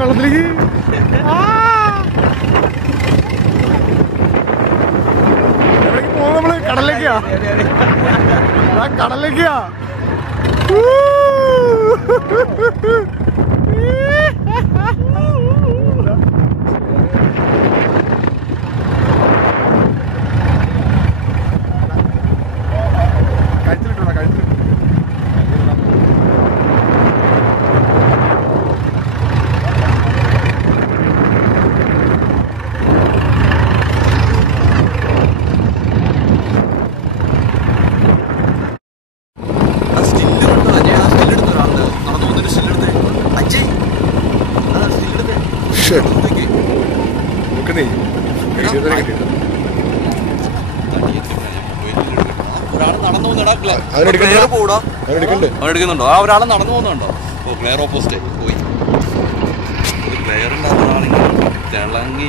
വെള്ളത്തിലേക്ക് എവിടേക്ക് പോകും നമ്മള്? കടലിലേക്കാ? കടലിലേക്കാ? കഴിച്ചിട്ടുണ്ടോ? കഴിച്ചിട്ടുണ്ട്. അവനെടുക്കുന്നുണ്ടോ? ആ ഒരാളെ നടന്നു പോകുന്നുണ്ടോ? ഓ, ക്ലിയർ ഓപ്പോസിറ്റ് പോയി. ഒരു ക്ലിയർ ഉണ്ടാകുന്ന ആളിങ്ങനെ തിളങ്ങി